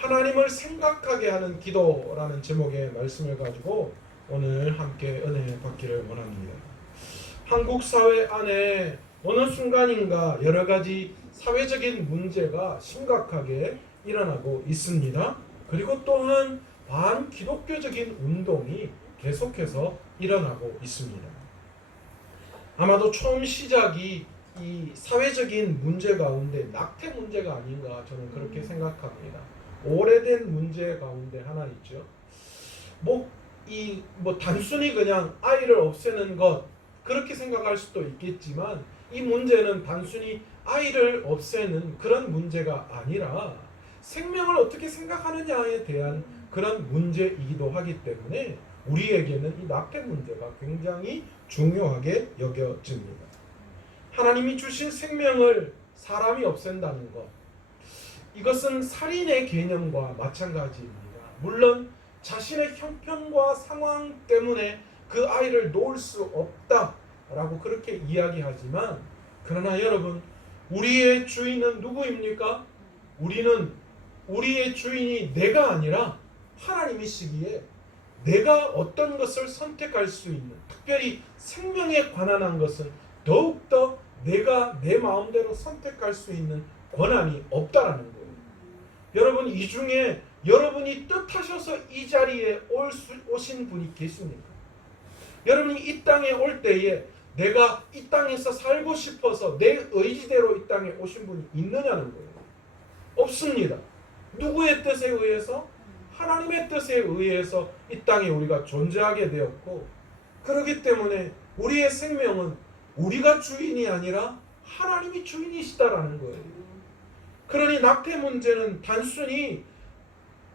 하나님을 생각하게 하는 기도라는 제목의 말씀을 가지고 오늘 함께 은혜 받기를 원합니다. 한국 사회 안에 어느 순간인가 여러 가지 사회적인 문제가 심각하게 일어나고 있습니다. 그리고 또한 반기독교적인 운동이 계속해서 일어나고 있습니다. 아마도 처음 시작이 이 사회적인 문제 가운데 낙태 문제가 아닌가 저는 그렇게 생각합니다. 오래된 문제 가운데 하나이죠. 단순히 그냥 아이를 없애는 것 그렇게 생각할 수도 있겠지만 이 문제는 단순히 아이를 없애는 그런 문제가 아니라 생명을 어떻게 생각하느냐에 대한 그런 문제이기도 하기 때문에 우리에게는 이 낙태 문제가 굉장히 중요하게 여겨집니다. 하나님이 주신 생명을 사람이 없앤다는 것, 이것은 살인의 개념과 마찬가지입니다. 물론 자신의 형편과 상황 때문에 그 아이를 놓을 수 없다라고 그렇게 이야기하지만, 그러나 여러분, 우리의 주인은 누구입니까? 우리의 주인이 내가 아니라 하나님이시기에 내가 어떤 것을 선택할 수 있는, 특별히 생명에 관한 것은 더욱더 내가 내 마음대로 선택할 수 있는 권한이 없다라는 거예요. 여러분, 이 중에 여러분이 뜻하셔서 이 자리에 오신 분이 계십니까? 여러분이 이 땅에 올 때에 내가 이 땅에서 살고 싶어서 내 의지대로 이 땅에 오신 분이 있느냐는 거예요. 없습니다. 누구의 뜻에 의해서? 하나님의 뜻에 의해서 이 땅에 우리가 존재하게 되었고, 그렇기 때문에 우리의 생명은 우리가 주인이 아니라 하나님이 주인이시다라는 거예요. 그러니 낙태 문제는 단순히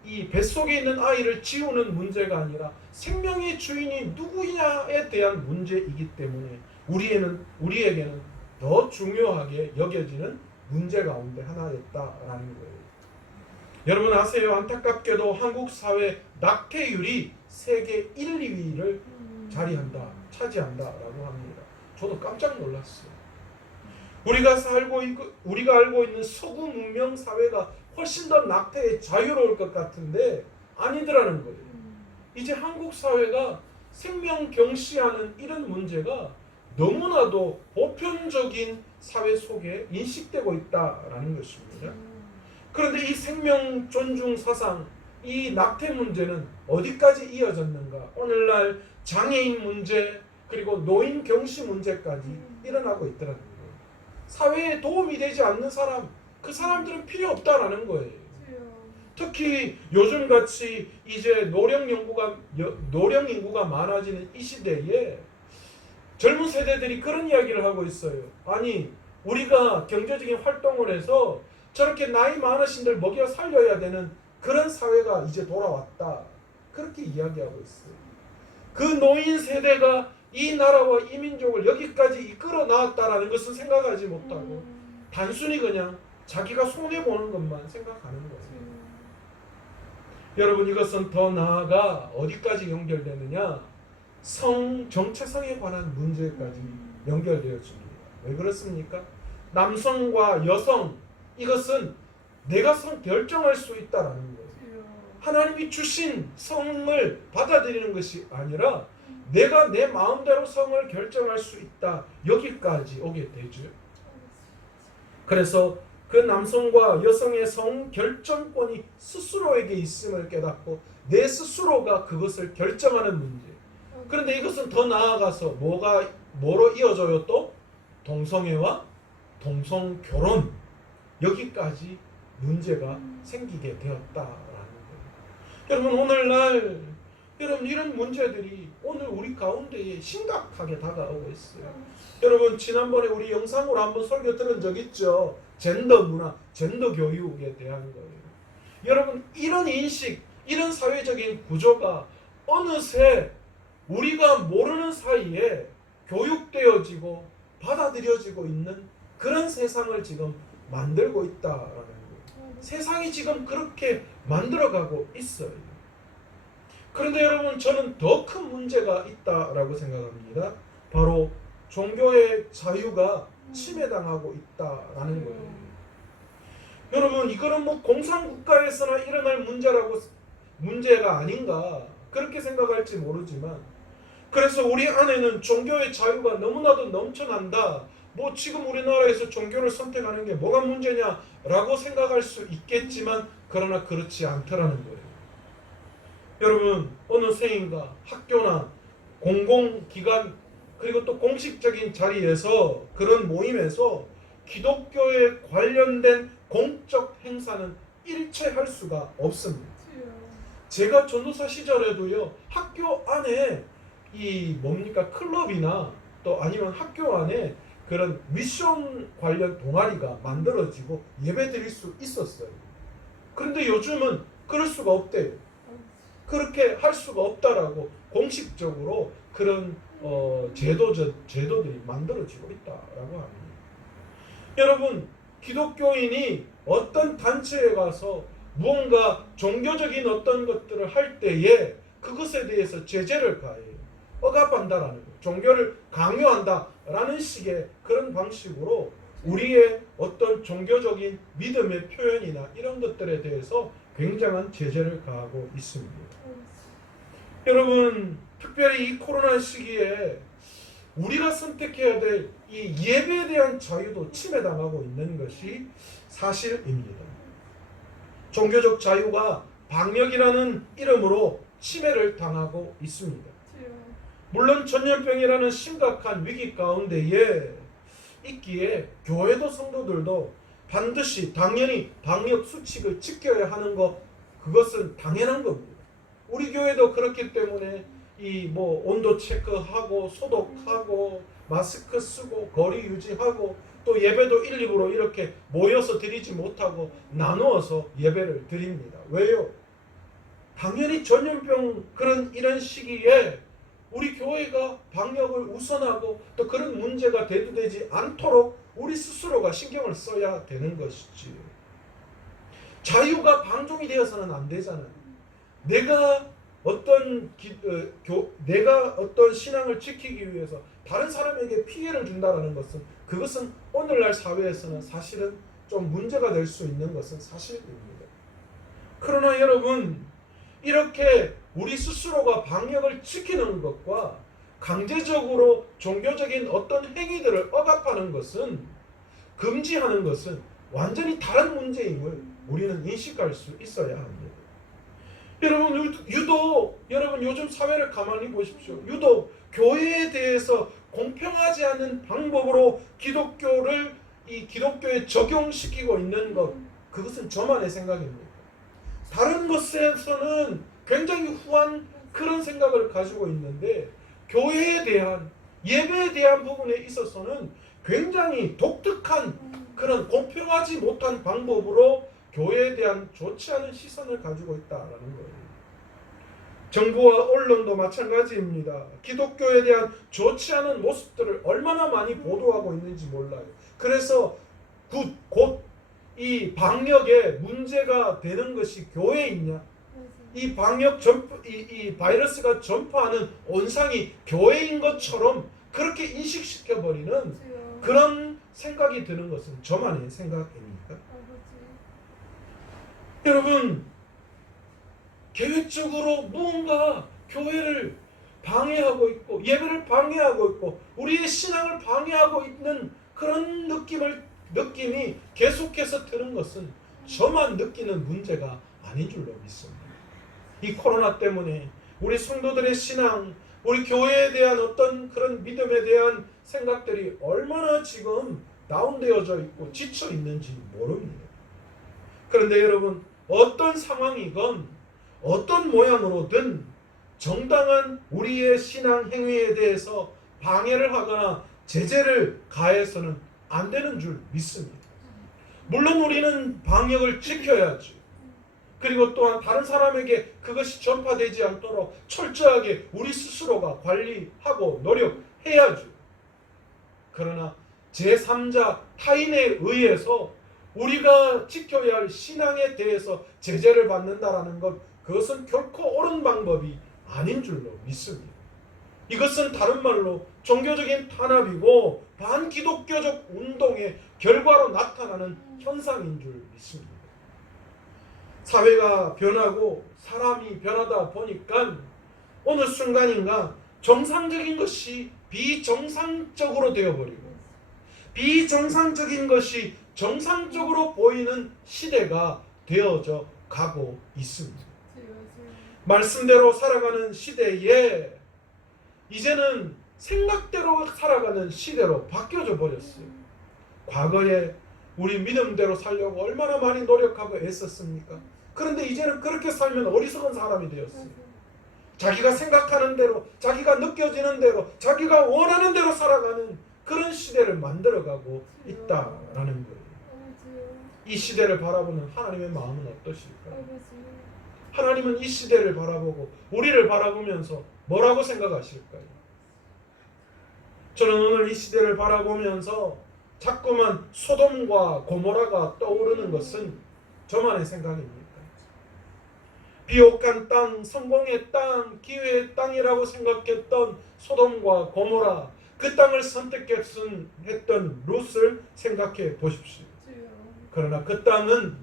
이 뱃속에 있는 아이를 지우는 문제가 아니라 생명의 주인이 누구냐에 대한 문제이기 때문에 우리에게는 더 중요하게 여겨지는 문제 가운데 하나였다라는 거예요. 여러분 아세요? 안타깝게도 한국 사회 낙태율이 세계 1, 2위를 차지한다라고 합니다. 저도 깜짝 놀랐어요. 우리가 알고 있는 서구 문명 사회가 훨씬 더 낙태에 자유로울 것 같은데 아니더라는 거예요. 이제 한국 사회가 생명 경시하는 이런 문제가 너무나도 보편적인 사회 속에 인식되고 있다라는 것입니다. 그런데 이 생명 존중 사상, 이 낙태 문제는 어디까지 이어졌는가? 오늘날 장애인 문제, 그리고 노인 경시 문제까지 일어나고 있더라는 거예요. 사회에 도움이 되지 않는 사람, 그 사람들은 필요 없다라는 거예요. 특히 요즘같이 이제 노령 인구가 많아지는 이 시대에 젊은 세대들이 그런 이야기를 하고 있어요. 아니, 우리가 경제적인 활동을 해서 저렇게 나이 많으신들 먹여 살려야 되는 그런 사회가 이제 돌아왔다. 그렇게 이야기하고 있어요. 그 노인 세대가 이 나라와 이 민족을 여기까지 이끌어 나왔다라는 것은 생각하지 못하고 단순히 그냥 자기가 손해보는 것만 생각하는 거예요. 여러분, 이것은 더 나아가 어디까지 연결되느냐? 정체성에 관한 문제까지 연결되어집니다. 왜 그렇습니까? 남성과 여성, 이것은 내가 결정할 수 있다라는 거예요. 하나님이 주신 성을 받아들이는 것이 아니라 내가 내 마음대로 성을 결정할 수 있다. 여기까지 오게 되죠. 그래서 그 남성과 여성의 성 결정권이 스스로에게 있음을 깨닫고 내 스스로가 그것을 결정하는 문제. 그런데 이것은 더 나아가서 뭐로 이어져요? 또 동성애와 동성결혼, 여기까지 문제가 생기게 되었다라는 거예요. 여러분, 오늘날 이런 문제들이 오늘 우리 가운데에 심각하게 다가오고 있어요. 여러분, 지난번에 우리 영상으로 한번 설교 들은 적 있죠? 젠더 문화, 젠더 교육에 대한 거예요. 여러분, 이런 인식, 이런 사회적인 구조가 어느새 우리가 모르는 사이에 교육되어지고 받아들여지고 있는 그런 세상을 지금 만들고 있다라는 거예요. 세상이 지금 그렇게 만들어가고 있어요. 그런데 여러분, 저는 더 큰 문제가 있다라고 생각합니다. 바로 종교의 자유가 침해당하고 있다라는 거예요. 여러분 이거는 뭐 공산국가에서나 일어날 문제가 아닌가 그렇게 생각할지 모르지만 그래서 우리 안에는 종교의 자유가 너무나도 넘쳐난다. 뭐 지금 우리나라에서 종교를 선택하는 게 뭐가 문제냐라고 생각할 수 있겠지만 그러나 그렇지 않더라는 거예요. 여러분 어느 생인가 학교나 공공기관 그리고 또 공식적인 자리에서 그런 모임에서 기독교에 관련된 공적 행사는 일체 할 수가 없습니다. 제가 전도사 시절에도요 학교 안에 이 뭡니까 클럽이나 또 아니면 학교 안에 그런 미션 관련 동아리가 만들어지고 예배 드릴 수 있었어요. 그런데 요즘은 그럴 수가 없대요. 그렇게 할 수가 없다라고 공식적으로 그런 제도들이 만들어지고 있다라고 합니다. 여러분 기독교인이 어떤 단체에 가서 무언가 종교적인 어떤 것들을 할 때에 그것에 대해서 제재를 가해요. 억압한다라는 거, 종교를 강요한다라는 식의 그런 방식으로 우리의 어떤 종교적인 믿음의 표현이나 이런 것들에 대해서 굉장한 제재를 가하고 있습니다. 여러분 특별히 이 코로나 시기에 우리가 선택해야 될 이 예배에 대한 자유도 침해당하고 있는 것이 사실입니다. 종교적 자유가 방역이라는 이름으로 침해를 당하고 있습니다. 물론 전염병이라는 심각한 위기 가운데에 있기에 교회도 성도들도 반드시 당연히 방역 수칙을 지켜야 하는 것 그것은 당연한 겁니다. 우리 교회도 그렇기 때문에 이 뭐 온도 체크하고 소독하고 마스크 쓰고 거리 유지하고 또 예배도 1, 2부로 이렇게 모여서 드리지 못하고 나누어서 예배를 드립니다. 왜요? 당연히 전염병 이런 시기에 우리 교회가 방역을 우선하고 또 그런 문제가 대두되지 않도록 우리 스스로가 신경을 써야 되는 것이지. 자유가 방종이 되어서는 안 되잖아요. 내가 어떤 신앙을 지키기 위해서 다른 사람에게 피해를 준다라는 것은 그것은 오늘날 사회에서는 사실은 좀 문제가 될 수 있는 것은 사실입니다. 그러나 여러분 이렇게 우리 스스로가 방역을 지키는 것과 강제적으로 종교적인 어떤 행위들을 억압하는 것은 금지하는 것은 완전히 다른 문제임을 우리는 인식할 수 있어야 합니다. 여러분 여러분 요즘 사회를 가만히 보십시오. 유독 교회에 대해서 공평하지 않은 방법으로 기독교에 적용시키고 있는 것 그것은 저만의 생각입니다. 다른 것에서는 굉장히 후한 그런 생각을 가지고 있는데 교회에 대한 예배에 대한 부분에 있어서는 굉장히 독특한 그런 공평하지 못한 방법으로 교회에 대한 좋지 않은 시선을 가지고 있다라는 거예요. 정부와 언론도 마찬가지입니다. 기독교에 대한 좋지 않은 모습들을 얼마나 많이 보도하고 있는지 몰라요. 그래서 곧 이 방역에 문제가 되는 것이 교회에 있냐? 이 이 바이러스가 전파하는 온상이 교회인 것처럼 그렇게 인식시켜버리는 그런 생각이 드는 것은 저만의 생각입니까? 여러분 계획적으로 무언가 교회를 방해하고 있고 예배를 방해하고 있고 우리의 신앙을 방해하고 있는 그런 느낌이 계속해서 드는 것은 저만 느끼는 문제가 아닌 줄로 믿습니다. 이 코로나 때문에 우리 성도들의 신앙, 우리 교회에 대한 어떤 그런 믿음에 대한 생각들이 얼마나 지금 다운되어져 있고 지쳐 있는지 모릅니다. 그런데 여러분 어떤 상황이건 어떤 모양으로든 정당한 우리의 신앙 행위에 대해서 방해를 하거나 제재를 가해서는 안 되는 줄 믿습니다. 물론 우리는 방역을 지켜야지. 그리고 또한 다른 사람에게 그것이 전파되지 않도록 철저하게 우리 스스로가 관리하고 노력해야죠. 그러나 제3자 타인에 의해서 우리가 지켜야 할 신앙에 대해서 제재를 받는다라는 것 그것은 결코 옳은 방법이 아닌 줄로 믿습니다. 이것은 다른 말로 종교적인 탄압이고 반기독교적 운동의 결과로 나타나는 현상인 줄 믿습니다. 사회가 변하고 사람이 변하다 보니까 어느 순간인가 정상적인 것이 비정상적으로 되어버리고 비정상적인 것이 정상적으로 보이는 시대가 되어져 가고 있습니다. 말씀대로 살아가는 시대에 이제는 생각대로 살아가는 시대로 바뀌어져 버렸어요. 과거에 우리 믿음대로 살려고 얼마나 많이 노력하고 애썼습니까? 그런데 이제는 그렇게 살면 어리석은 사람이 되었어요. 자기가 생각하는 대로, 자기가 느껴지는 대로, 자기가 원하는 대로 살아가는 그런 시대를 만들어가고 있다라는 거예요. 이 시대를 바라보는 하나님의 마음은 어떠실까요? 하나님은 이 시대를 바라보고 우리를 바라보면서 뭐라고 생각하실까요? 저는 오늘 이 시대를 바라보면서 자꾸만 소돔과 고모라가 떠오르는 것은 저만의 생각입니다. 비옥한 땅, 성공의 땅, 기회의 땅이라고 생각했던 소돔과 고모라, 그 땅을 선택했던 룻을 생각해 보십시오. 그러나 그 땅은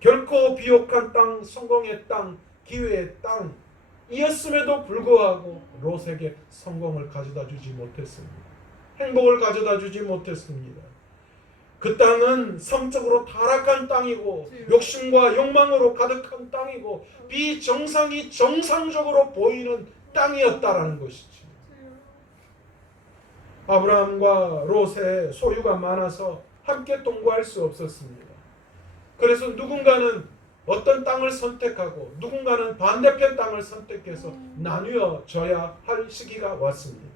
결코 비옥한 땅, 성공의 땅, 기회의 땅이었음에도 불구하고 롯에게 성공을 가져다 주지 못했습니다. 행복을 가져다 주지 못했습니다. 그 땅은 성적으로 타락한 땅이고 욕심과 욕망으로 가득한 땅이고 비정상이 정상적으로 보이는 땅이었다라는 것이죠. 아브라함과 롯의 소유가 많아서 함께 동거할 수 없었습니다. 그래서 누군가는 어떤 땅을 선택하고 누군가는 반대편 땅을 선택해서 나뉘어져야 할 시기가 왔습니다.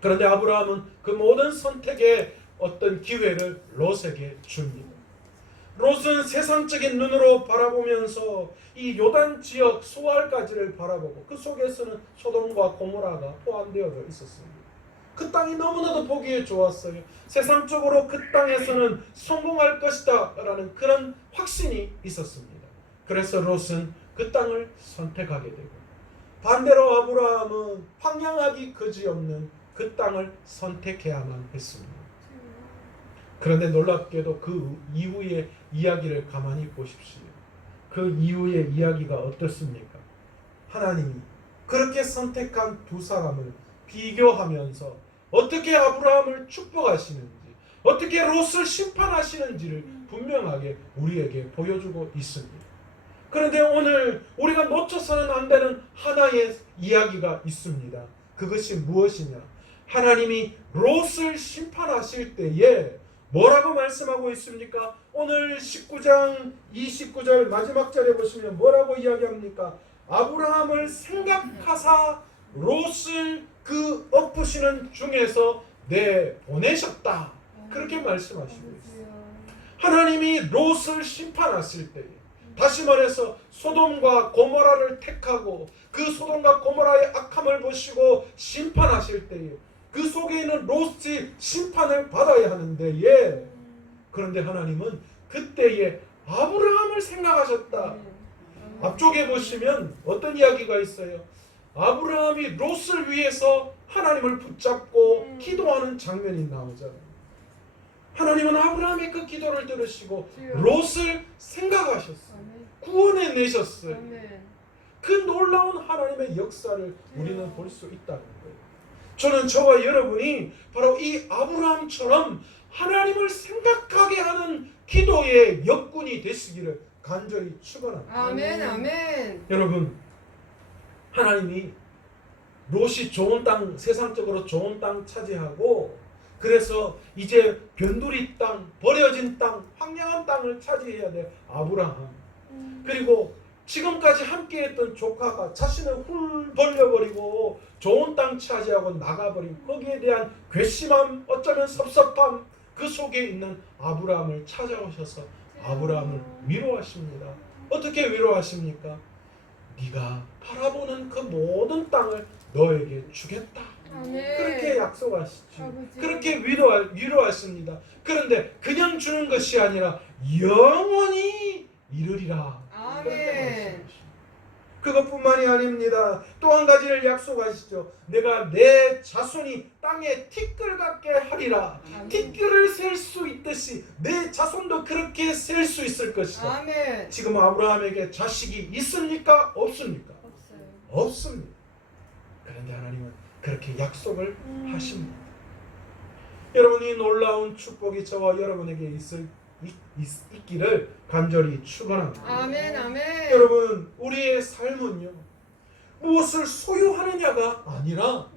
그런데 아브라함은 그 모든 선택의 어떤 기회를 롯에게 줍니다. 롯은 세상적인 눈으로 바라보면서 이 요단 지역 소알까지를 바라보고 그 속에서는 소돔과 고모라가 포함되어 있었습니다. 그 땅이 너무나도 보기에 좋았어요. 세상적으로 그 땅에서는 성공할 것이다 라는 그런 확신이 있었습니다. 그래서 롯은 그 땅을 선택하게 되고 반대로 아브라함은 황량하기 그지없는 그 땅을 선택해야만 했습니다. 그런데 놀랍게도 그 이후의 이야기를 가만히 보십시오. 그 이후의 이야기가 어떻습니까? 하나님이 그렇게 선택한 두 사람을 비교하면서 어떻게 아브라함을 축복하시는지, 어떻게 롯을 심판하시는지를 분명하게 우리에게 보여주고 있습니다. 그런데 오늘 우리가 놓쳐서는 안 되는 하나의 이야기가 있습니다. 그것이 무엇이냐? 하나님이 롯을 심판하실 때에 뭐라고 말씀하고 있습니까? 오늘 19장 29절 마지막 절에 보시면 뭐라고 이야기합니까? 아브라함을 생각하사 롯을 그 엎으시는 중에서 내보내셨다. 그렇게 말씀하시고 있어요. 하나님이 롯을 심판하실 때에 다시 말해서 소돔과 고모라를 택하고 그 소돔과 고모라의 악함을 보시고 심판하실 때에 그 속에 있는 롯이 심판을 받아야 하는데 그런데 하나님은 그때에 아브라함을 생각하셨다. 앞쪽에 보시면 어떤 이야기가 있어요? 아브라함이 롯을 위해서 하나님을 붙잡고 기도하는 장면이 나오잖아요. 하나님은 아브라함의 그 기도를 들으시고 롯을 생각하셨어요. 구원해내셨어요. 그 놀라운 하나님의 역사를 우리는 볼 수 있다는 거예요. 저는 저와 여러분이 바로 이 아브라함처럼 하나님을 생각하게 하는 기도의 역군이 되시기를 간절히 축원합니다. 아멘, 아멘. 여러분, 하나님이 롯이 좋은 땅, 세상적으로 좋은 땅 차지하고 그래서 이제 변두리 땅, 버려진 땅, 황량한 땅을 차지해야 돼. 아브라함. 그리고 지금까지 함께했던 조카가 자신을 훌 벌려버리고 좋은 땅 차지하고 나가버린 거기에 대한 괘씸함, 어쩌면 섭섭함, 그 속에 있는 아브라함을 찾아오셔서 아브라함을 위로하십니다. 어떻게 위로하십니까? 네가 바라보는 그 모든 땅을 너에게 주겠다. 그렇게 약속하시죠. 그렇게 위로하십니다. 그런데 그냥 주는 것이 아니라 영원히 이르리라. 아멘. 그것뿐만이 아닙니다. 또 한 가지를 약속하시죠. 내가 내 자손이 땅에 티끌 같게 하리라. 아멘. 티끌을 셀 수 있듯이 내 자손도 그렇게 셀 수 있을 것이다. 아멘. 지금 아브라함에게 자식이 있습니까? 없습니까? 없어요. 없습니다. 그런데 하나님은 그렇게 약속을 하십니다. 여러분, 이 놀라운 축복이 저와 여러분에게 있기를 간절히 축원합니다. 아멘. 아멘. 여러분, 우리의 삶은요, 무엇을 소유하느냐가 아니라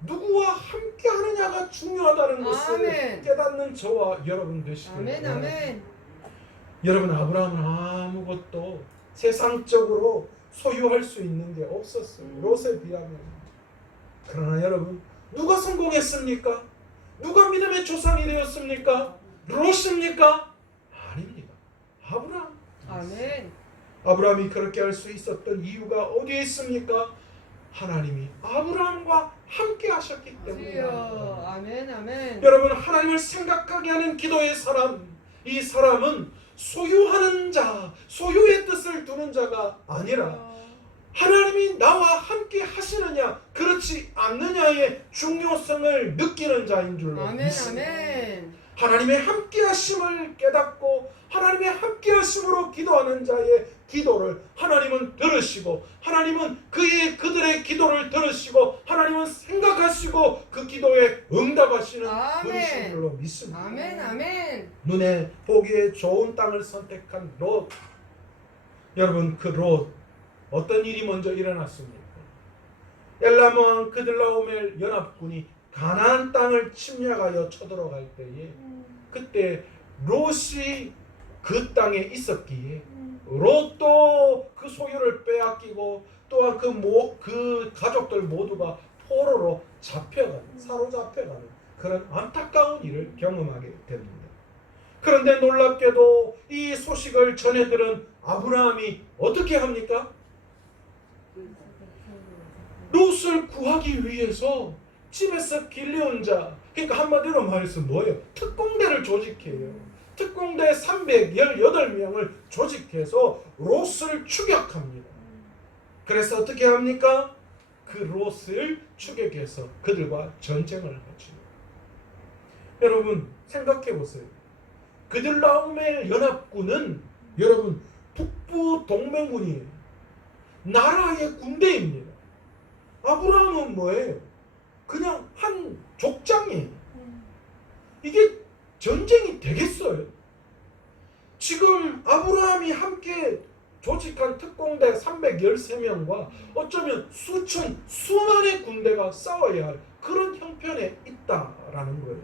누구와 함께 하느냐가 중요하다는 것을 아멘. 깨닫는 저와 여러분 되시길 아멘. 바랍니다. 아멘. 여러분, 아브라함은 아무것도 세상적으로 소유할 수 있는 게 없었어요. 롯에 비하면. 그러나 여러분, 누가 성공했습니까? 누가 믿음의 조상이 되었습니까? 롯입니까? 아닙니다. 아브라함. 아멘. 아브라함이 그렇게 할 수 있었던 이유가 어디에 있습니까? 하나님이 아브라함과 함께 하셨기 때문입니다. 주여. 아멘. 아멘. 여러분, 하나님을 생각하게 하는 기도의 사람, 이 사람은 소유하는 자, 소유의 뜻을 두는 자가 아니라 하나님이 나와 함께 하시느냐 그렇지 않느냐의 중요성을 느끼는 자인 줄로 아멘. 믿습니다. 아멘. 하나님의 함께 하심을 깨닫고 하나님의 함께 하심으로 기도하는 자의 기도를 하나님은 들으시고, 하나님은 그들의 기도를 들으시고, 하나님은 생각하시고 그 기도에 응답하시는 분이신 아멘. 줄로 믿습니다. 아멘. 아멘. 눈에 보기에 좋은 땅을 선택한 롯. 여러분, 그 롯 어떤 일이 먼저 일어났습니까? 엘람 왕 그들라오멜 연합군이 가나안 땅을 침략하여 쳐들어갈 때에, 그때 롯이 그 땅에 있었기에 롯도 그 소유를 빼앗기고, 또한 그 가족들 모두가 포로로 사로잡혀가는 그런 안타까운 일을 경험하게 됩니다. 그런데 놀랍게도 이 소식을 전해 들은 아브라함이 어떻게 합니까? 롯을 구하기 위해서 집에서 길려온 자, 그러니까 한마디로 말해서 뭐예요? 특공대를 조직해요. 특공대 318명을 조직해서 롯을 추격합니다. 그래서 어떻게 합니까? 그 롯을 추격해서 그들과 전쟁을 하죠. 여러분, 생각해 보세요. 그들라오멜 연합군은 여러분 북부 동맹군이에요. 나라의 군대입니다. 아브라함은 뭐예요? 그냥 한 족장이에요. 이게 전쟁이 되겠어요? 지금 아브라함이 함께 조직한 특공대 313명과 어쩌면 수만의 군대가 싸워야 할 그런 형편에 있다라는 거예요.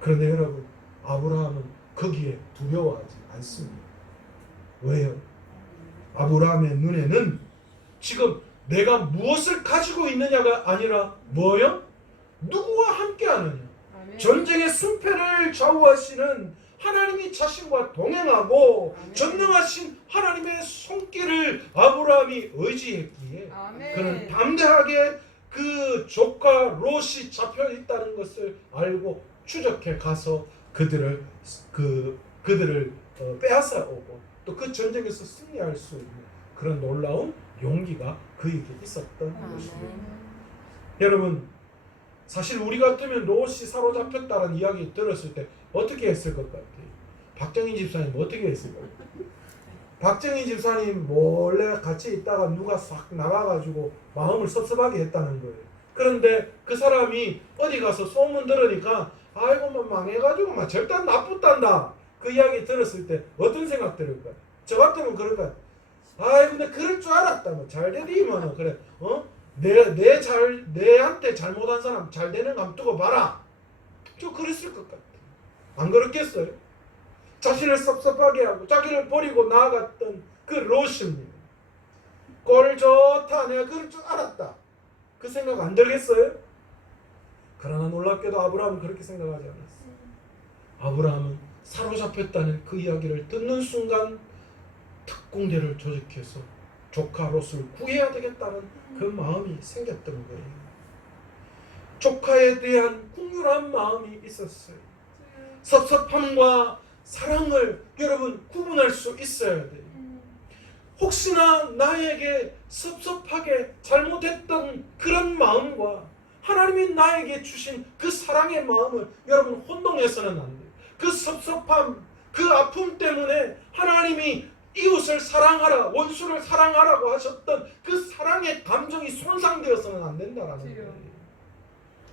그런데 여러분, 아브라함은 거기에 두려워하지 않습니다. 왜요? 아브라함의 눈에는 지금 내가 무엇을 가지고 있느냐가 아니라 뭐요? 누구와 함께 하느냐. 아멘. 전쟁의 승패를 좌우하시는 하나님이 자신과 동행하고 아멘. 전능하신 하나님의 손길을 아브라함이 의지했기에 아멘. 그는 담대하게 그 조카 롯이 잡혀 있다는 것을 알고 추적해 가서 그들을 빼앗아 오고 또 그 전쟁에서 승리할 수 있는 그런 놀라운 용기가 그에게 있었던 것입니다. 여러분, 사실 우리 같으면 롯이 사로잡혔다는 이야기 들었을 때 어떻게 했을 것 같아요? 박정희 집사님 어떻게 했을까요? 박정희 집사님 몰래 같이 있다가 누가 싹 나가가지고 마음을 섭섭하게 했다는 거예요. 그런데 그 사람이 어디 가서 소문 들으니까 아이고 뭐 망해가지고 막 절대 나쁘단다 그 이야기 들었을 때 어떤 생각 들을까요? 저 같으면 그럴까요? 아이고 내 그럴 줄 알았다 뭐 잘 되리면 그래 내한테 잘못한 사람 잘 되는 거 한번 두고 봐라. 저 그랬을 것 같아. 안 그렇겠어요? 자신을 섭섭하게 하고 자기를 버리고 나아갔던 그 롯입니다. 꼴 좋다 내가 그럴 줄 알았다 그 생각 안 들겠어요? 그러나 놀랍게도 아브라함은 그렇게 생각하지 않았어요. 아브라함은 사로잡혔다는 그 이야기를 듣는 순간 특공대를 조직해서 조카 롯을 구해야 되겠다는 그 마음이 생겼던 거예요. 조카에 대한 국률한 마음이 있었어요. 섭섭함과 사랑을 여러분 구분할 수 있어야 돼요. 혹시나 나에게 섭섭하게 잘못했던 그런 마음과 하나님이 나에게 주신 그 사랑의 마음을 여러분 혼동해서는 안 돼요. 그 섭섭함, 그 아픔 때문에 하나님이 이웃을 사랑하라, 원수를 사랑하라고 하셨던 그 사랑의 감정이 손상되어서는 안 된다라는 거예요.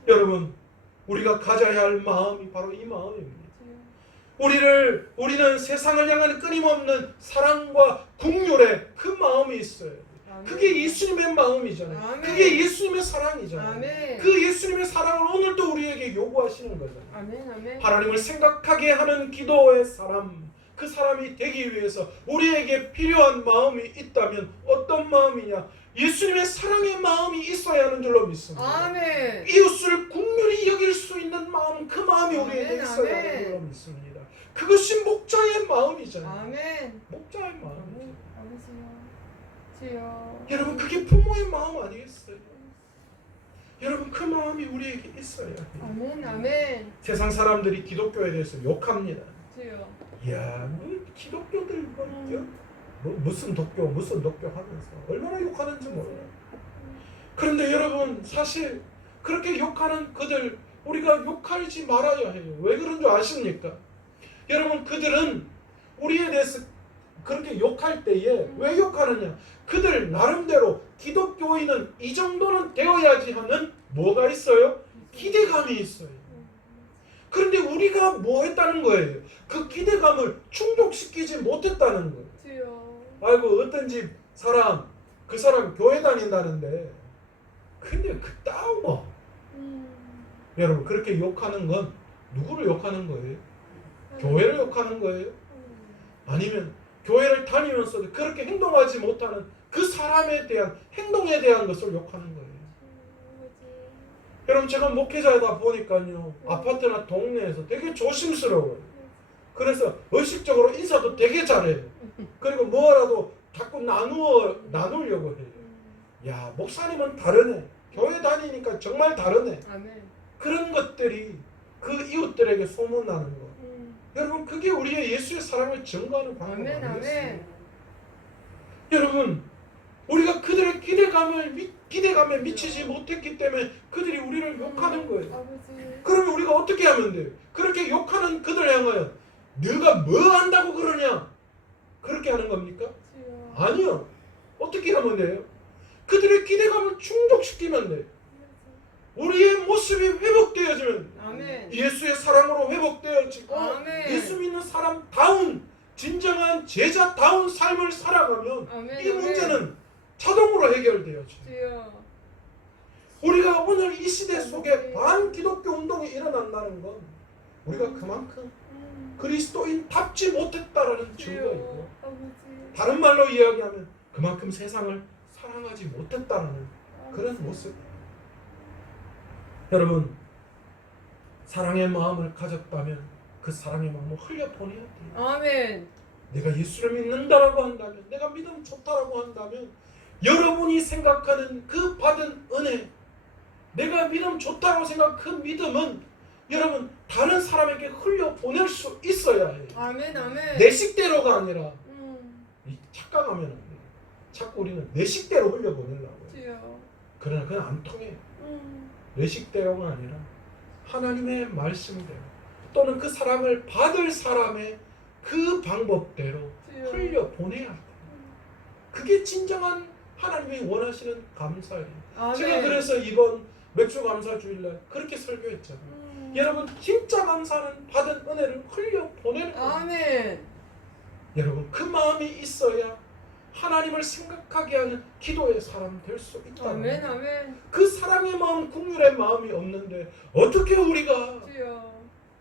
여러분, 우리가 가져야 할 마음이 바로 이 마음입니다. 우리는 세상을 향한 끊임없는 사랑과 긍휼의 그 마음이 있어요. 그게 예수님의 마음이잖아요. 아멘. 그게 예수님의 사랑이잖아요. 아멘. 그 예수님의 사랑을 오늘도 우리에게 요구하시는 거잖아요. 아멘. 아멘. 하나님을 생각하게 하는 기도의 사람, 그 사람이 되기 위해서 우리에게 필요한 마음이 있다면 어떤 마음이냐? 예수님의 사랑의 마음이 있어야 하는 줄로 믿습니다. 아멘. 이웃을 긍휼히 여길 수 있는 마음, 그 마음이 우리에게 아멘, 있어야 아멘. 하는 줄로 믿습니다. 그것이 목자의 마음이잖아요. 아멘. 목자의 마음이죠. 아버지요. 주여. 여러분, 그게 부모의 마음 아니겠어요? 여러분, 그 마음이 우리에게 있어야 해요. 아멘. 아멘. 세상 사람들이 기독교에 대해서 욕합니다. 주여. 이야, 뭐 기독교들 무슨 독교 하면서 얼마나 욕하는지 몰라요. 그런데 여러분, 사실 그렇게 욕하는 그들 우리가 욕하지 말아야 해요. 왜 그런 줄 아십니까? 여러분, 그들은 우리에 대해서 그렇게 욕할 때에 왜 욕하느냐? 그들 나름대로 기독교인은 이 정도는 되어야지 하는 뭐가 있어요? 기대감이 있어요. 그런데 우리가 뭐 했다는 거예요? 그 기대감을 충족시키지 못했다는 거예요. 주여. 아이고, 어떤 집 사람, 그 사람 교회 다닌다는데 근데 그따위 여러분, 그렇게 욕하는 건 누구를 욕하는 거예요? 교회를 욕하는 거예요? 아니면 교회를 다니면서도 그렇게 행동하지 못하는 그 사람에 대한 행동에 대한 것을 욕하는 거예요. 여러분, 제가 목회자다 보니까요, 아파트나 동네에서 되게 조심스러워요. 그래서 의식적으로 인사도 되게 잘해요. 그리고 뭐라도 자꾸 나누려고 해요. 야, 목사님은 다르네. 교회 다니니까 정말 다르네. 아멘. 그런 것들이 그 이웃들에게 소문나는 거. 여러분, 그게 우리의 예수의 사랑을 증거하는 방법 아멘. 아니겠어요? 아멘. 여러분, 우리가 그들의 기대감에 미치지 못했기 때문에 그들이 우리를 욕하는 거예요. 아버지. 그러면 우리가 어떻게 하면 돼요? 그렇게 욕하는 그들 향하여 네가 뭐 한다고 그러냐? 그렇게 하는 겁니까? 주여. 아니요. 어떻게 하면 돼요? 그들의 기대감을 충족시키면 돼요. 우리의 모습이 회복되어지면 아멘. 예수의 사랑으로 회복되어지고 아멘. 예수 믿는 사람다운 진정한 제자다운 삶을 살아가면 아멘. 이 문제는 자동으로 해결되어져요. 주여. 우리가 오늘 이 시대 속에 반기독교 운동이 일어난다는 건 우리가 그만큼 그리스도인답지 못했다라는 증거이고, 아버지. 다른 말로 이야기하면 그만큼 세상을 사랑하지 못했다라는 그런 모습. 여러분, 사랑의 마음을 가졌다면 그 사랑의 마음을 흘려보내야 돼요. 아멘. 내가 예수를 믿는다라고 한다면, 내가 믿음 좋다라고 한다면 여러분이 생각하는 그 받은 은혜, 내가 믿음 좋다고 생각한 그 믿음은 여러분 다른 사람에게 흘려보낼 수 있어야 해요. 아멘. 아멘. 내 식대로가 아니라 착각하면 안 돼요. 자꾸 우리는 내 식대로 흘려보내려고 해요. 주여. 그러나 그건 안 통해요. 내 식대로가 아니라 하나님의 말씀대로 또는 그 사랑을 받을 사람의 그 방법대로 주여. 흘려보내야 돼요. 그게 진정한 하나님이 원하시는 감사예요. 아멘. 제가 그래서 이번 맥주 감사 주일날 그렇게 설교했잖아요. 여러분, 진짜 감사는 받은 은혜를 흘려보내는 거예요. 아멘. 여러분, 그 마음이 있어야 하나님을 생각하게 하는 기도의 사람 될 수 있다. 아멘. 아멘. 그 사랑의 마음, 긍휼의 마음이 없는데 어떻게 우리가 주여.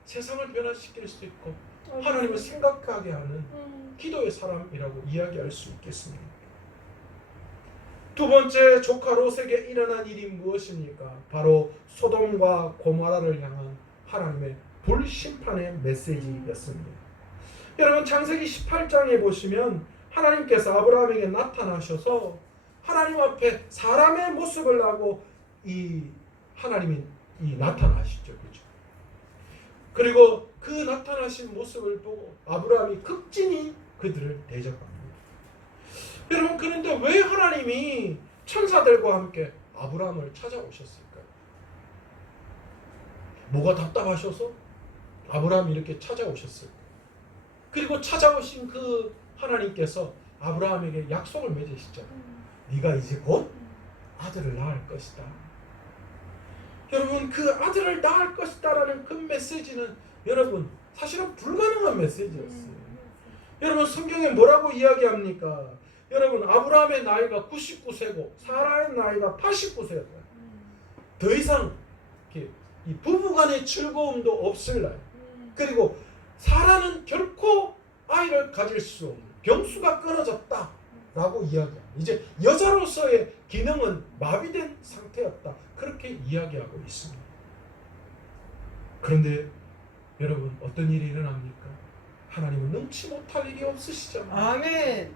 세상을 변화시킬 수 있고 아멘. 하나님을 생각하게 하는 기도의 사람이라고 이야기할 수 있겠습니다. 두 번째, 조카 롯에게 일어난 일이 무엇입니까? 바로 소돔과 고모라를 향한 하나님의 불심판의 메시지였습니다. 여러분, 창세기 18장에 보시면 하나님께서 아브라함에게 나타나셔서 하나님 앞에 사람의 모습을 하고 이 하나님이 나타나시죠. 그렇죠? 그리고 그 나타나신 모습을 보고 아브라함이 극진히 그들을 대적합니다. 여러분 그런데 왜 하나님이 천사들과 함께 아브라함을 찾아오셨을까요? 뭐가 답답하셔서 아브라함이 이렇게 찾아오셨을까요? 그리고 찾아오신 그 하나님께서 아브라함에게 약속을 맺으시잖아요. 네가 이제 곧 아들을 낳을 것이다. 여러분 그 아들을 낳을 것이다 라는 그 메시지는 여러분 사실은 불가능한 메시지였어요. 여러분 성경에 뭐라고 이야기합니까? 여러분 아브라함의 나이가 99세고 사라의 나이가 89세였어요. 더 이상 이 부부간의 즐거움도 없을 나이. 그리고 사라는 결코 아이를 가질 수 없는 병수가 끊어졌다라고 이야기합니다. 이제 여자로서의 기능은 마비된 상태였다. 그렇게 이야기하고 있습니다. 그런데 여러분 어떤 일이 일어납니까? 하나님은 능치 못할 일이 없으시잖아요. 아멘.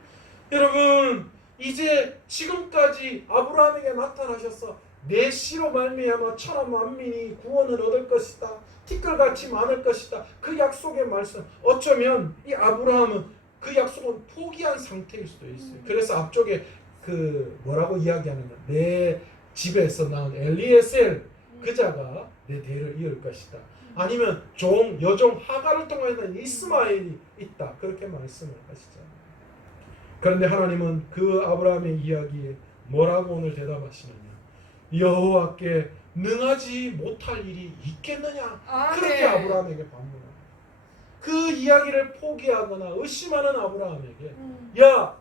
여러분 이제 지금까지 아브라함에게 나타나셔서 내 씨로 말미암아 천하 만민이 구원을 얻을 것이다. 티끌같이 많을 것이다. 그 약속의 말씀 어쩌면 이 아브라함은 그 약속을 포기한 상태일 수도 있어요. 그래서 앞쪽에 그 뭐라고 이야기하느냐 내 집에서 나온 엘리에셀 그자가 내 대를 이을 것이다. 아니면 여종 하가를 통해서 이스마엘이 있다. 그렇게 말씀을 하시잖아요. 그런데 하나님은 그 아브라함의 이야기에 뭐라고 오늘 대답하시느냐? 여호와께 능하지 못할 일이 있겠느냐? 아멘. 그렇게 아브라함에게 반문합니다. 그 이야기를 포기하거나 의심하는 아브라함에게 야,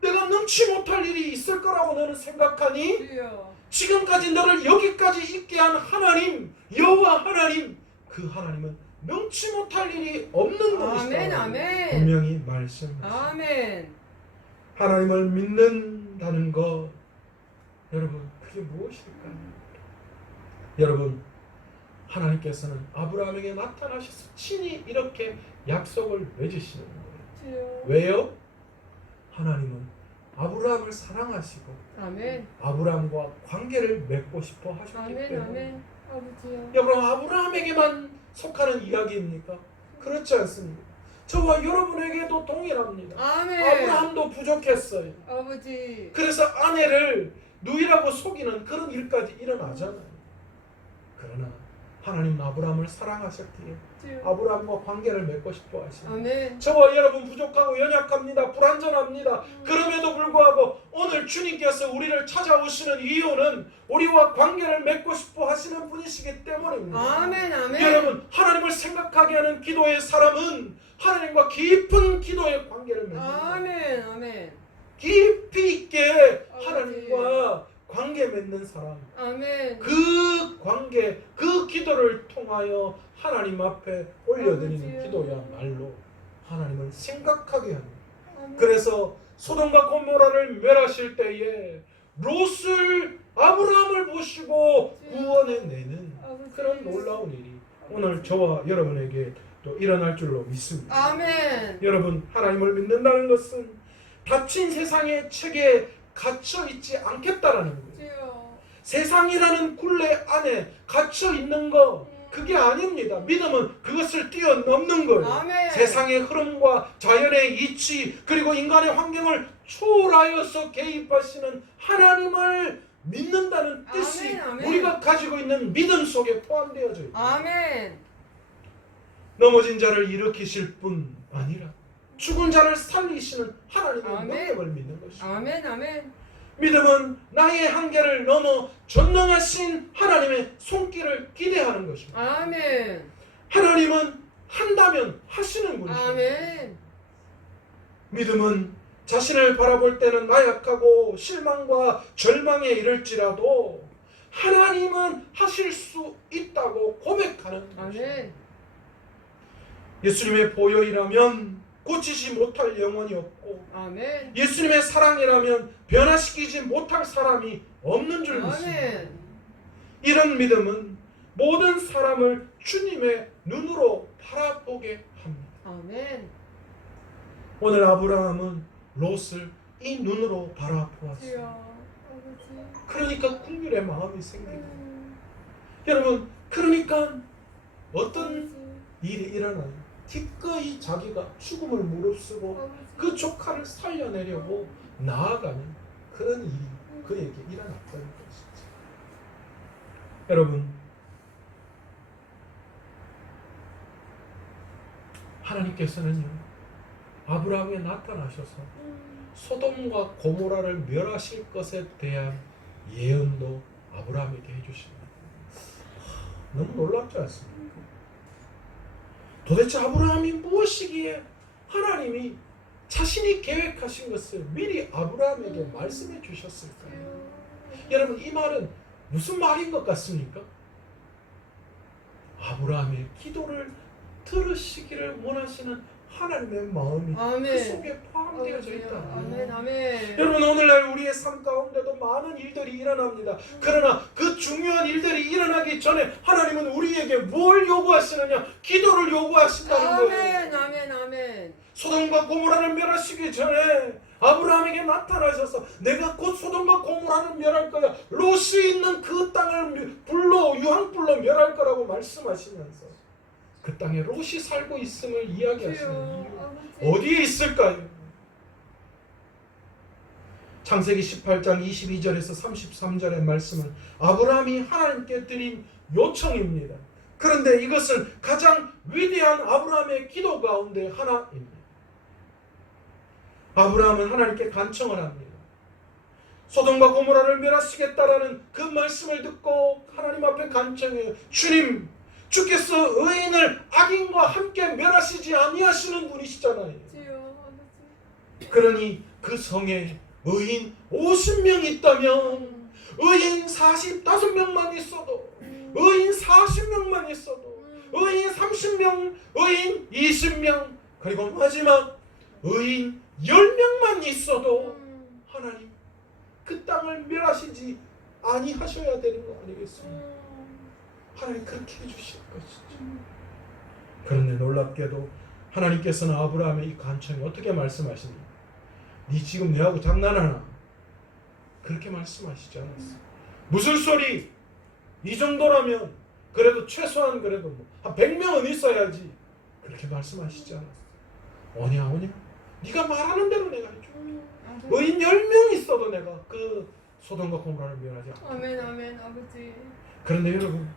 내가 능치 못할 일이 있을 거라고 너는 생각하니? 주여. 지금까지 너를 여기까지 있게 한 하나님, 여호와 하나님, 그 하나님은 능치 못할 일이 없는 아멘. 분이시다. 아멘. 분명히 말씀하십니다. 아멘. 하나님을 믿는다는 것, 여러분 그게 무엇일까요? 여러분 하나님께서는 아브라함에게 나타나셔서 친히 이렇게 약속을 맺으시는 거예요. 주여. 왜요? 하나님은 아브라함을 사랑하시고 아멘. 아브라함과 관계를 맺고 싶어 하셨기 아멘. 때문에 아멘. 아버지요. 여러분 아브라함에게만 속하는 이야기입니까? 그렇지 않습니다. 저와 여러분에게도 동일합니다. 아멘. 아브라함도 부족했어요. 아버지. 그래서 아내를 누이라고 속이는 그런 일까지 일어나잖아요. 그러나 하나님은 아브라함을 사랑하셨기에 주여. 아브라함과 관계를 맺고 싶어 하십니다. 아멘. 저와 여러분 부족하고 연약합니다. 불완전합니다. 그럼에도 불구하고 오늘 주님께서 우리를 찾아오시는 이유는 우리와 관계를 맺고 싶어 하시는 분이시기 때문입니다. 아멘. 아멘. 여러분 하나님을 생각하게 하는 기도의 사람은 하나님과 깊은 기도의 관계를 맺는 거예요. 아멘. 아멘. 깊이 있게 하나님과 관계 맺는 사람, 아멘. 그 관계, 그 기도를 통하여 하나님 앞에 올려드리는 아버지요. 기도야말로 하나님을 생각하게 합니다. 아멘. 그래서 소돔과 고모라를 멸하실 때에 롯을 아브라함을 보시고 구원해내는 아버지. 그런 놀라운 일이 오늘 저와 여러분에게 또 일어날 줄로 믿습니다. 아멘. 여러분 하나님을 믿는다는 것은 닫힌 세상의 책에 갇혀 있지 않겠다라는 거예요. 주여. 세상이라는 굴레 안에 갇혀 있는 거 그게 아닙니다. 믿음은 그것을 뛰어넘는 거예요. 아멘. 세상의 흐름과 자연의 이치 그리고 인간의 환경을 초월하여서 개입하시는 하나님을 믿는다는 뜻이 아멘, 아멘. 우리가 가지고 있는 믿음 속에 포함되어져 있다. 아멘. 넘어진 자를 일으키실 뿐 아니라 죽은 자를 살리시는 하나님의 아멘. 능력을 믿는 것입니다. 아멘. 아멘. 믿음은 나의 한계를 넘어 전능하신 하나님의 손길을 기대하는 것입니다. 아멘. 하나님은 한다면 하시는 분이십니다. 아멘. 믿음은 자신을 바라볼 때는 나약하고 실망과 절망에 이를지라도 하나님은 하실 수 있다고 고백하는 것입니다. 아멘. 예수님의 보혈이라면 고치지 못할 영혼이 없고 아멘. 예수님의 사랑이라면 변화시키지 못할 사람이 없는 줄 믿습니다. 아멘. 이런 믿음은 모든 사람을 주님의 눈으로 바라보게 합니다. 아멘. 오늘 아브라함은 롯을 이 눈으로 바라보았어요. 주여. 아버지. 그러니까 국률의 마음이 생기고 여러분 그러니까 어떤 아버지. 일이 일어나요. 기꺼이 자기가 죽음을 무릅쓰고 아버지. 그 조카를 살려내려고 나아가는 그런 일이 그에게 일어났다는 것이죠. 여러분, 하나님께서는요 아브라함에 나타나셔서 소돔과 고모라를 멸하실 것에 대한 예언도 아브라함에게 해주십니다. 너무 놀랍지 않습니까? 도대체 아브라함이 무엇이기에 하나님이 자신이 계획하신 것을 미리 아브라함에게 말씀해 주셨을까요? 여러분, 이 말은 무슨 말인 것 같습니까? 아브라함의 기도를 들으시기를 원하시는 하나님의 마음이 아멘. 그 속에 포함되어져 있다. 아멘. 아멘. 여러분, 오늘날 우리의 삶 가운데도 많은 일들이 일어납니다. 그러나 그 중요한 일들이 일어나기 전에 하나님은 우리에게 뭘 요구하시느냐? 기도를 요구하신다는 거예요. 아멘. 아멘. 아멘. 소돔과 고모라를 멸하시기 전에 아브라함에게 나타나셔서 내가 곧 소돔과 고모라를 멸할 거야. 롯이 있는 그 땅을 유황불로 멸할 거라고 말씀하시면서 그 땅에 롯이 살고 있음을 이야기하시는 이유 어디에 있을까요? 창세기 18장 22절에서 33절의 말씀은 아브라함이 하나님께 드린 요청입니다. 그런데 이것은 가장 위대한 아브라함의 기도 가운데 하나입니다. 아브라함은 하나님께 간청을 합니다. 소돔과 고모라를 멸하시겠다라는 그 말씀을 듣고 하나님 앞에 간청해요. 주님, 주께서 의인을 악인과 함께 멸하시지 아니하시는 분이시잖아요. 그러니 그 성에 의인 50명 있다면 의인 45명만 있어도 의인 40명만 있어도 의인 30명, 의인 20명, 그리고 마지막 의인 10명만 있어도 하나님 그 땅을 멸하시지 아니하셔야 되는 거 아니겠습니까? 하나님 그렇게 해주실 것이죠. 그런데 놀랍게도 하나님께서는 아브라함의 이 간청에 어떻게 말씀하시니? 네 지금 내하고 장난하나? 그렇게 말씀하시지 않았어요. 무슨 소리? 이 정도라면 그래도 최소한 그래도 한 100명은 있어야지. 그렇게 말씀하시지 않았어요. 오냐? 네가 말하는 대로 내가 해줘. 의인 10명 있어도 내가 그 소돔과 고모라를 멸하지 않겠다. 아멘. 아멘. 아버지. 그런데 여러분,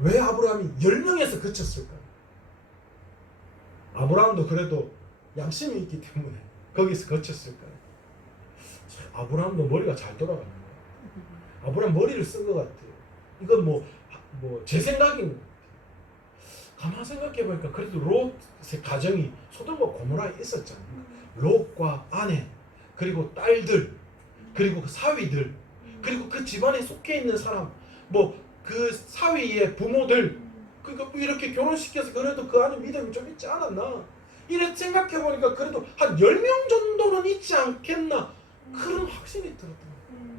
왜 아브라함이 10명에서 그쳤을까요? 아브라함도 그래도 양심이 있기 때문에 거기서 그쳤을까요? 아브라함도 머리가 잘 돌아가는 거예요. 아브라함 머리를 쓴 것 같아요. 이건 제 생각인 것 같아요. 가만 생각해 보니까 그래도 롯의 가정이 소돔과 고모라에 있었잖아요. 롯과 아내, 그리고 딸들, 그리고 그 사위들, 그리고 그 집안에 속해 있는 사람, 그 사위의 부모들, 이렇게 결혼시켜서 그래도 그 안에 믿음이 좀 있지 않았나? 이렇게 생각해 보니까 그래도 한 10명 정도는 있지 않겠나? 그런 확신이 들었던 거예요.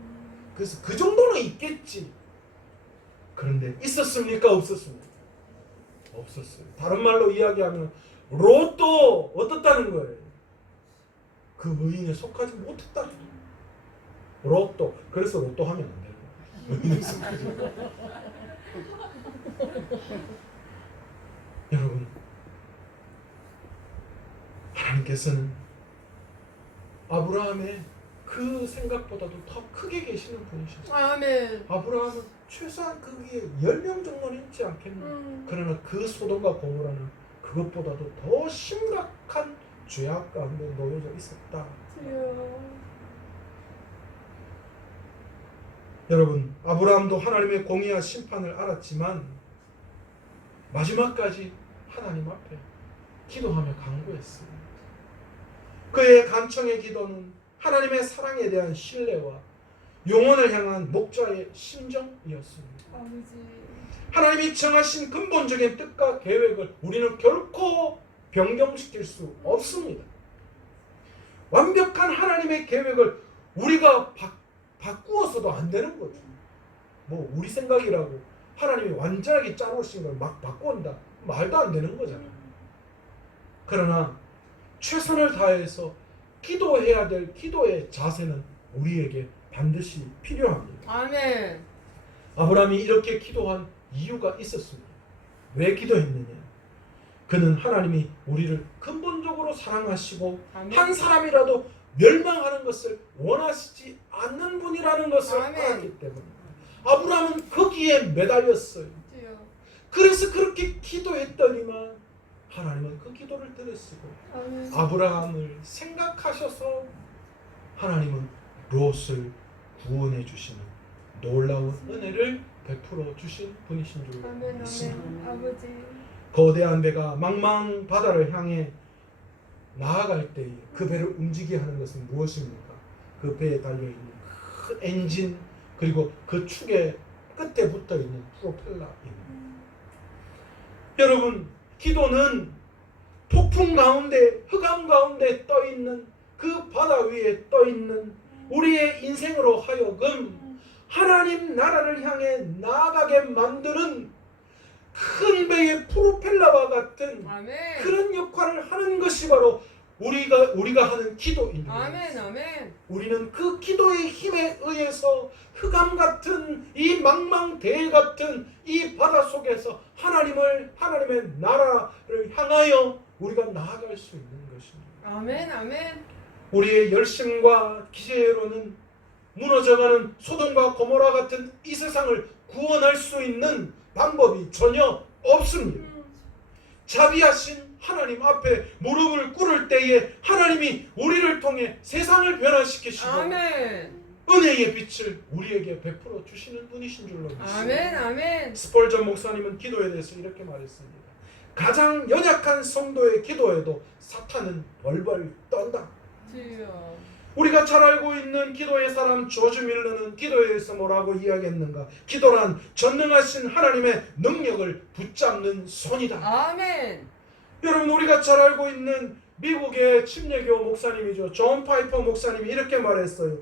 그래서 그 정도는 있겠지. 그런데 있었습니까? 없었습니까? 없었어요. 다른 말로 이야기하면 롯도 어떻다는 거예요? 그 의인에 속하지 못했다는 거예요. 롯도. 그래서 롯도 하면 안 돼요. 의인에 속하지 못했다. 여러분, 하나님께서는 아브라함의 그 생각보다도 더 크게 계시는 분이셨어요. 아멘. 아브라함은 최소한 그 위에 10명 정도는 있지 않겠나. 그러나 그 소돔과 고모라는 그것보다도 더 심각한 죄악 가운데 놓여져 있었다. 여러분, 아브라함도 하나님의 공의와 심판을 알았지만 마지막까지 하나님 앞에 기도하며 간구했습니다. 그의 간청의 기도는 하나님의 사랑에 대한 신뢰와 영혼을 향한 목자의 심정이었습니다. 하나님이 정하신 근본적인 뜻과 계획을 우리는 결코 변경시킬 수 없습니다. 완벽한 하나님의 계획을 우리가 바꾸어서도 안 되는 거죠. 우리 생각이라고 하나님이 완전하게 짜놓으신 걸 막 바꾼다? 말도 안 되는 거잖아요. 그러나 최선을 다해서 기도해야 될 기도의 자세는 우리에게 반드시 필요합니다. 아멘. 아브라함이 이렇게 기도한 이유가 있었습니다. 왜 기도했느냐? 그는 하나님이 우리를 근본적으로 사랑하시고 아멘. 한 사람이라도 멸망하는 것을 원하시지 않는 분이라는 것을 아멘. 알았기 때문에 아브라함은 거기에 매달렸어요. 주여. 그래서 그렇게 기도했더니만 하나님은 그 기도를 들으시고 아멘. 아브라함을 생각하셔서 하나님은 롯을 구원해 주시는 놀라운 은혜를 베풀어 주신 분이신 줄 아멘. 믿습니다. 아멘. 아버지. 거대한 배가 망망 바다를 향해 나아갈 때에 그 배를 움직이게 하는 것은 무엇입니까? 그 배에 달려있는 큰 엔진 그리고 그 축의 끝에 붙어있는 프로펠러입니다. 여러분, 기도는 폭풍 가운데 흑암 가운데 떠있는 그 바다 위에 떠있는 우리의 인생으로 하여금 하나님 나라를 향해 나아가게 만드는 큰 배의 프로펠러와 같은 아멘. 그런 역할을 하는 것이 바로 우리가 하는 기도인 줄 아멘. 믿습니다. 아멘. 우리는 그 기도의 힘에 의해서 흑암 같은 이 망망대해 같은 이 바다 속에서 하나님의 나라를 향하여 우리가 나아갈 수 있는 것입니다. 아멘. 아멘. 우리의 열심과 기재로는 무너져가는 소돔과 고모라 같은 이 세상을 구원할 수 있는 방법이 전혀 없습니다. 자비하신 하나님 앞에 무릎을 꿇을 때에 하나님이 우리를 통해 세상을 변화시키시고 아멘. 은혜의 빛을 우리에게 베풀어 주시는 분이신 줄로 믿습니다. 아멘. 아멘. 스펄전 목사님은 기도에 대해서 이렇게 말했습니다. 가장 연약한 성도의 기도에도 사탄은 벌벌 떤다. 주여. 우리가 잘 알고 있는 기도의 사람 조지 밀러는 기도에 대해서 뭐라고 이야기했는가? 기도란 전능하신 하나님의 능력을 붙잡는 손이다. 아멘. 여러분, 우리가 잘 알고 있는 미국의 침례교 목사님이죠. 존 파이퍼 목사님이 이렇게 말했어요.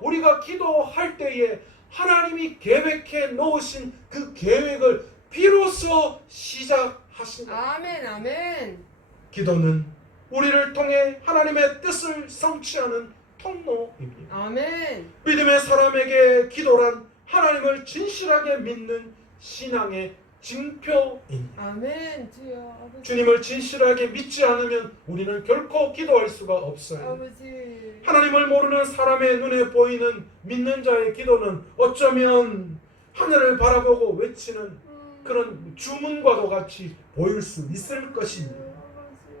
우리가 기도할 때에 하나님이 계획해 놓으신 그 계획을 비로소 시작하신다. 아멘. 아멘. 기도는 우리를 통해 하나님의 뜻을 성취하는 통로입니다. 아멘. 믿음의 사람에게 기도란 하나님을 진실하게 믿는 신앙의 징표입니다. 아멘. 주여. 아버지. 주님을 진실하게 믿지 않으면 우리는 결코 기도할 수가 없어요. 아버지. 하나님을 모르는 사람의 눈에 보이는 믿는 자의 기도는 어쩌면 하늘을 바라보고 외치는 그런 주문과도 같이 보일 수 있을 것입니다.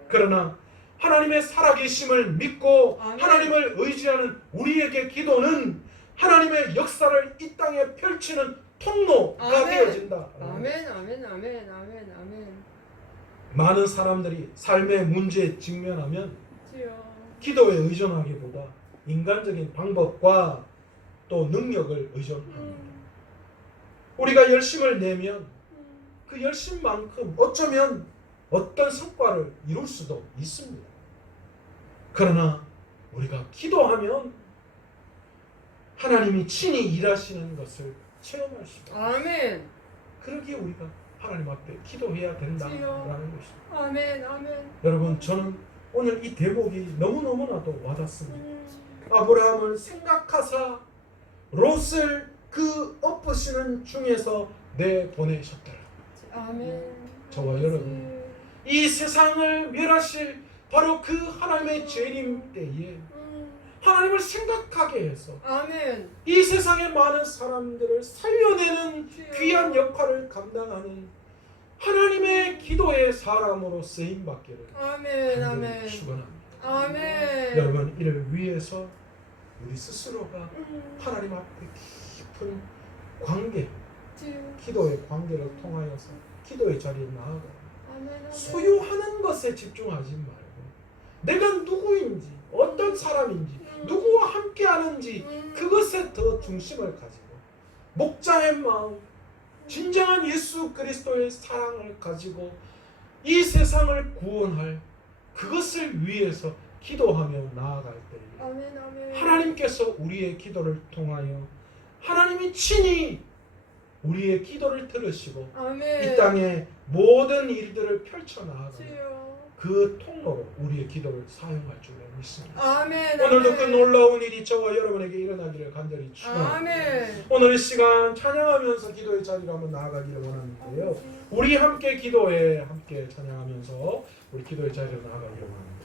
그러나 하나님의 살아계심을 믿고 아멘. 하나님을 의지하는 우리에게 기도는 하나님의 역사를 이 땅에 펼치는 통로가 아멘. 되어진다. 아멘. 아멘. 아멘. 아멘. 아멘. 많은 사람들이 삶의 문제에 직면하면 주여. 기도에 의존하기보다 인간적인 방법과 또 능력을 의존합니다. 우리가 열심을 내면 그 열심만큼 어쩌면 어떤 성과를 이룰 수도 있습니다. 그러나 우리가 기도하면 하나님이 친히 일하시는 것을 체험할 수가 있습니다. 아멘. 그러기에 우리가 하나님 앞에 기도해야 된다라는 것입니다. 아멘. 아멘. 여러분, 저는 오늘 이 대목이 너무너무나도 와닿습니다. 아브라함을 생각하사 롯을 그 엎으시는 중에서 내보내셨더라. 아멘. 저와 여러분, 이 세상을 멸하실 바로 그 하나님의 재림 때에 하나님을 생각하게 해서 아멘. 이 세상의 많은 사람들을 살려내는 귀한 역할을 감당하는 하나님의 기도의 사람으로 쓰임받기를 아멘. 아멘. 축원합니다. 아멘. 여러분, 이를 위해서 우리 스스로가 하나님 앞에 깊은 관계, 기도의 관계를 통하여서 기도의 자리에 나아가 소유하는 것에 집중하지 말고 내가 누구인지, 어떤 사람인지, 누구와 함께 하는지 그것에 더 중심을 가지고 목자의 마음, 진정한 예수 그리스도의 사랑을 가지고 이 세상을 구원할 그것을 위해서 기도하며 나아갈 때 아멘. 아멘. 하나님께서 우리의 기도를 통하여 하나님이 친히 우리의 기도를 들으시고 아멘. 이 땅에 모든 일들을 펼쳐나가는 주여. 그 통로로 우리의 기도를 사용할 줄로 믿습니다. 아멘. 오늘도 아멘. 그 놀라운 일이 저와 여러분에게 일어나기를 간절히 축원합니다. 아멘. 오늘 이 시간 찬양하면서 기도의 자리로 한번 나아가기를 원하는데요. 우리 함께 기도에 함께 찬양하면서 우리 기도의 자리로 나아가기를 원합니다.